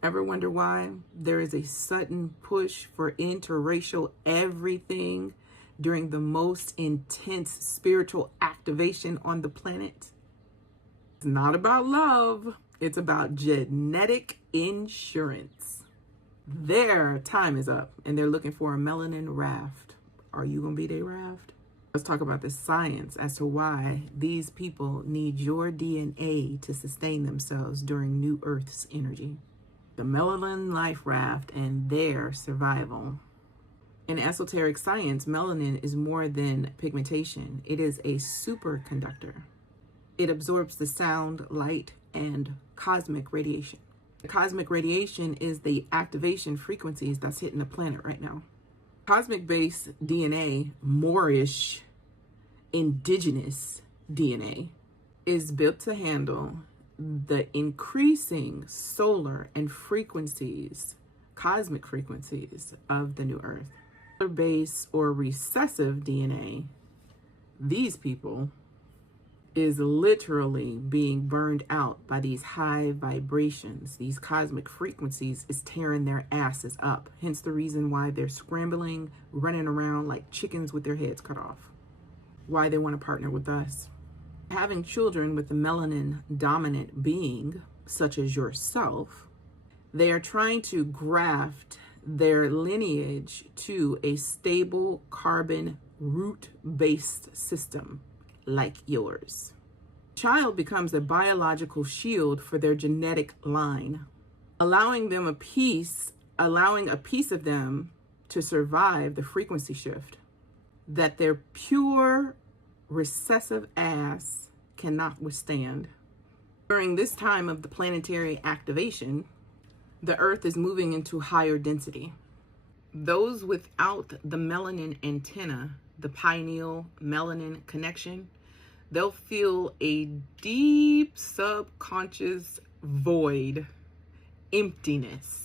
Ever wonder why there is a sudden push for interracial everything during the most intense spiritual activation on the planet? It's not about love, it's about genetic insurance. Their time is up and they're looking for a melanin raft. Are you gonna be their raft? Let's talk about the science as to why these people need your DNA to sustain themselves during New Earth's energy. The melanin life raft and their survival. In esoteric science, melanin is more than pigmentation. It is a superconductor. It absorbs the sound, light, and cosmic radiation. The cosmic radiation is the activation frequencies that's hitting the planet right now. Cosmic-based DNA, Moorish, indigenous DNA, is built to handle the increasing solar and frequencies, cosmic frequencies of the new earth. Base or recessive DNA, these people is literally being burned out by these high vibrations. These cosmic frequencies is tearing their asses up. Hence the reason why they're scrambling, running around like chickens with their heads cut off. Why they want to partner with us. Having children with a melanin dominant being, such as yourself, they are trying to graft their lineage to a stable carbon root-based system like yours. Child becomes a biological shield for their genetic line, allowing a piece of them to survive the frequency shift that their pure recessive ass cannot withstand. During this time of the planetary activation, the earth is moving into higher density. Those without the melanin antenna, the pineal melanin connection, they'll feel a deep subconscious void, emptiness.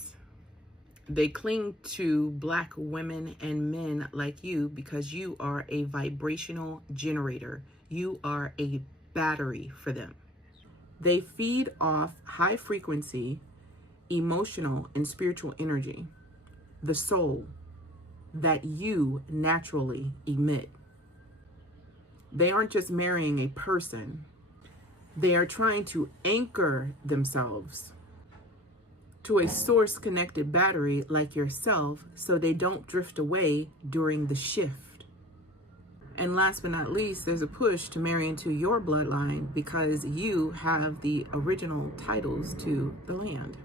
They cling to Black women and men like you because you are a vibrational generator. You are a battery for them. They feed off high frequency, emotional and spiritual energy, the soul that you naturally emit. They aren't just marrying a person. They are trying to anchor themselves to a source connected battery like yourself so they don't drift away during the shift. And last but not least, there's a push to marry into your bloodline because you have the original titles to the land.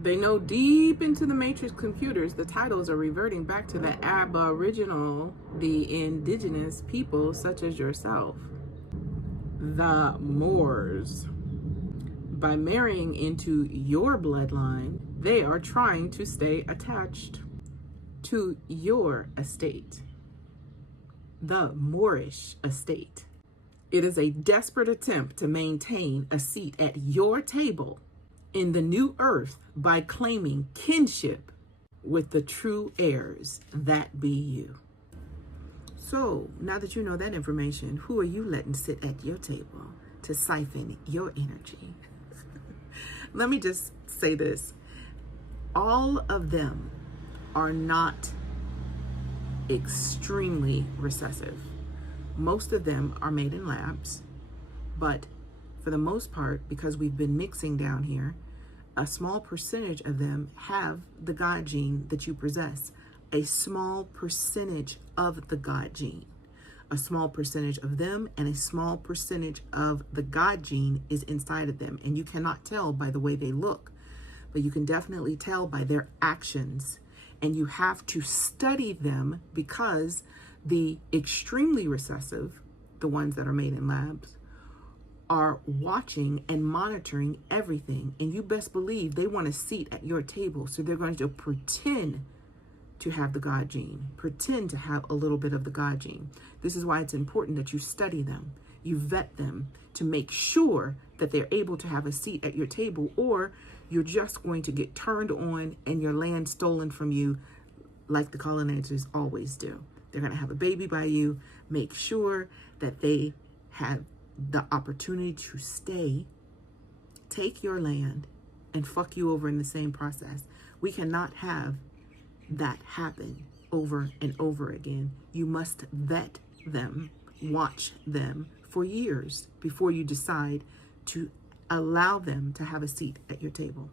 They know deep into the matrix computers, the titles are reverting back to the Aboriginal, the indigenous people such as yourself, the Moors. By marrying into your bloodline, they are trying to stay attached to your estate, the Moorish estate. It is a desperate attempt to maintain a seat at your table in the new earth by claiming kinship with the true heirs, that be you. So now that you know that information, who are you letting sit at your table to siphon your energy? Let me just say this. All of them are not extremely recessive. Most of them are made in labs, but for the most part, because we've been mixing down here, a small percentage of them have the God gene that you possess. A small percentage of the God gene. A small percentage of them and a small percentage of the God gene is inside of them. And you cannot tell by the way they look, but you can definitely tell by their actions. And you have to study them because the extremely recessive, the ones that are made in labs, are watching and monitoring everything. And you best believe they want a seat at your table. So they're going to pretend to have the God gene, pretend to have a little bit of the God gene. This is why it's important that you study them, you vet them to make sure that they're able to have a seat at your table, or you're just going to get turned on and your land stolen from you like the colonizers always do. They're going to have a baby by you, make sure that they have the opportunity to stay, take your land, and fuck you over in the same process. We cannot have that happen over and over again. You must vet them, watch them for years before you decide to allow them to have a seat at your table.